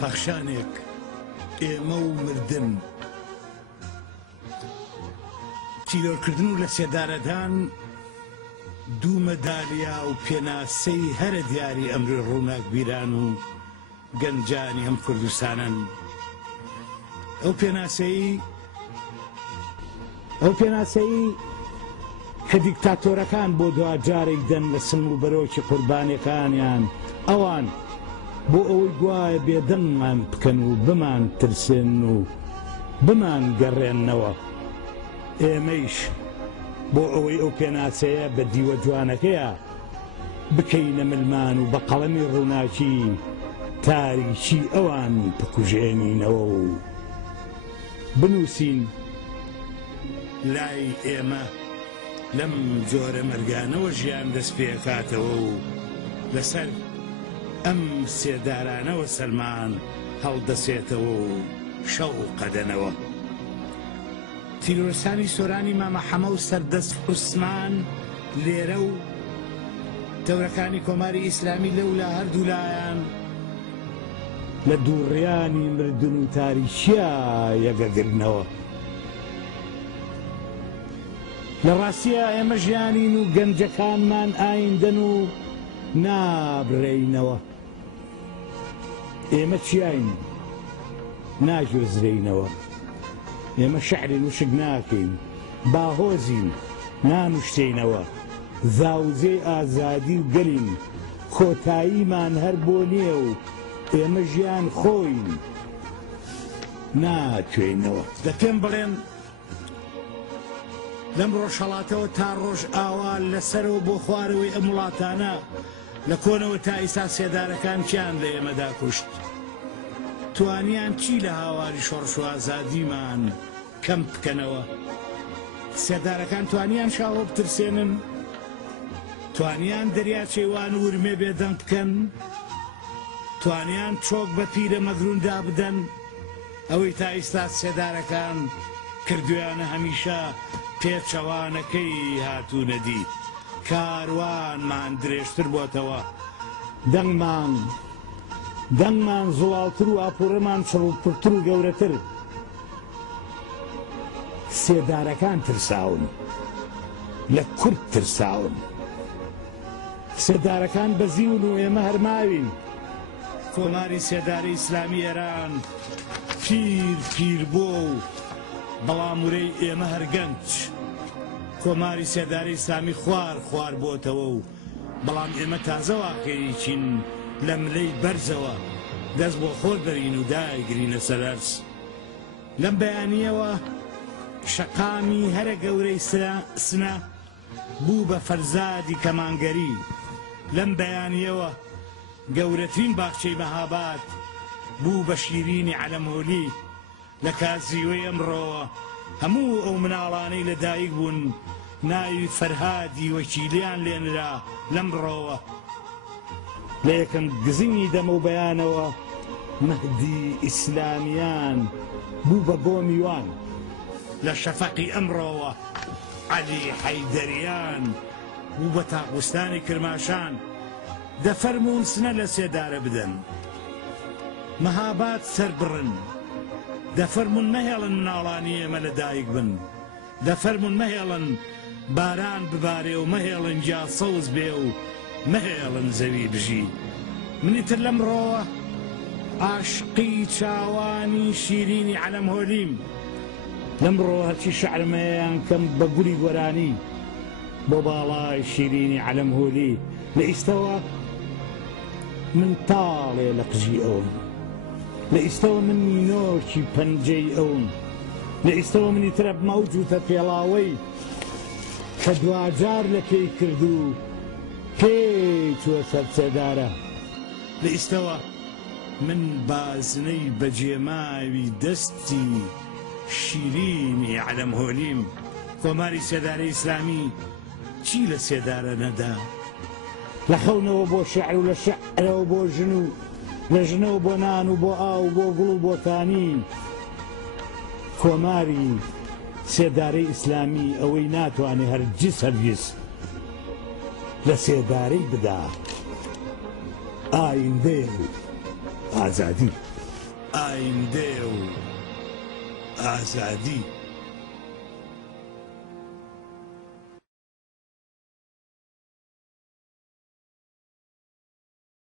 پەخشانێک ئێمە و مردن تیرۆرکردن و لە سێدارەدان دوو مەدالیا و پێناسەی هەرە دیاری ئەمری ڕووناک بیران و گەنجانی هەم کوردستانن ئەو پێناسەی کە دیکتاتۆرەکان بۆ دوجارێک دەن لە سن و بەرۆکی قوربانیەکانیان ئەوان بۆ ئەوەی گوایە بێدەنگمان بکەن و بمان ترسێن و بمان گەڕێننەوە ئێمەیش بۆ ئەوەی ئەو پێناسەیە بە دیوە جوانەکەیە بکەینە ملمان و بە قەڵەمی ڕووناکی تاریکی ئەوان بکوژێنینەوە و بنووسین لای ئێمە لەم جۆرە مەرگانەوە ژیان دەست پێکاتەوە و لەسەر ئەم سێدارانەوە سەلمان هەڵدەسێتەوە و شەو قەدەنەوە تیرۆرسانی سۆرانی مامە حەمە و سەردەست عوسمان لێرە و تەورەکانی کۆماری ئیسلامی لەولا هەردوو لایەن لە دووڕیانی مردن و تاریکیە یەگەگرنەوە لە ڕاستیە ئێمە ژیانین و گەنجەکانمان ئایندەن و نابڕێینەوە ئێمە چیاین ناژوزرێینەوە ئێمە شەعرین و شک ناکەین باهۆزین نانوشتێنەوە زاوزەی ئازادی و گەلین کۆتاییمان هەر بۆ نییە و ئێمە ژیان خۆین ناتوێنەوە دە پێم بڵێن لەم ڕۆژهەڵاتەوە تا ڕۆژ ئاوا لەسەرەوە بۆ خوارەوەی ئەم وڵاتانە لە کۆنەوە تا ئیسا سێدارەکان چیان لە ئێمەدا کوشت توانیان چی لە هاواری شۆڕش و ئازادیمان کەم بکەنەوە سێدارەکان توانیان شاوە بترسێنن توانیان دەریاچێوان و ورمێ بێدەنگ بکەن توانیان چۆک بە پیرە مەگروندا بدەن ئەوەی تا ئیستا سێدارەکان کردویانە هەمیشە پێچەوانەکەی هاتوونەدی کاروانمان درێژتر بۆتەوە دەنگمان زوڵاوتر و ئاپۆرەمان چڕوپڕتر و گەورەتر سێدارەکان ترساون لە کورد ترساون سێدارەکان بەزیون و ئێمە هەرماوین کۆماری سێداری ئیسلامی ئێران پیر بۆ و بەڵام ورەی ئێمە هەرگەنج کۆماری سێداری ئیسلامی خوار بۆتەوە و بەڵام ئێمە تازە واقعیچین لە ملەی بەرزەوە دەست بۆ خۆر بەرین و دایگرینە سەرەرس لەم بەیانیەوە شەقامی هەرە گەورەی سنە بوو بە فەرزادی کەمانگەری لەم بەیانیەوە گەورەترین باخچەی مەهاباد بوو بە شیرینی عەلەمهۆلی لە کاتزیوەی ئەمڕۆوە هەموو ئەو مناڵانەی لەدایک بوون ناوی فەرهادی وەکیلیان لێنرا لەمڕۆوە لە یەکەم گزینی دەمە و بەیانەوە مەهدی ئیسلامیان بوو بە بۆمیوان لە شەفەقی ئەمڕۆوە عەلی حەیدەریان بوو بە تاقوستانی کرماشان دەفەرمون سنە لە سێدارە بدەن مەهاباد سەربڕن دەفەرمون مەهێڵن مناڵانی ئێمە لەدایک بن دەفەرمون مەهێڵن باران ببارێ و مەهێڵن جا سەوز بێ و مەهێڵن زەوی بژی منیتر لەمڕۆوە عاشقی چاوانی شیرینی عەلەمهۆلیم لەمڕۆ هەرچی شەعرمەیەیان کەم بە گوری گۆرانی بۆ باڵای شیرینی عەلەمهۆلی لە ئیستەوە من تاڵێ لە قژی ئەوم لە ئیستەوە من نینۆکی پەنجەی ئەوم لە ئیستەوە منی ترە مەوجودە پێڵاوەی کە دوجار لە پێی کرد و پێی چووە سەرسێدارە لە ئیستەوە من بازنەی بەجێماوی دەستی شیرینی عەلەمهۆلیم کۆماری سێدارەی ئیسلامی چی لە سێدارە نەدا لە خەونەوە بۆ شەعر و لە شەعرەوە بۆ ژن و لە ژنەوە بۆ نان و بۆ ئاو و بۆ گوڵ و بۆکانی کۆماری سێدارەی ئیسلامی ئەوەی ناتوانێ هەرگیز لە سێدارەی بدا ئایندەیە و ئازادی ئایندێ و ئازادی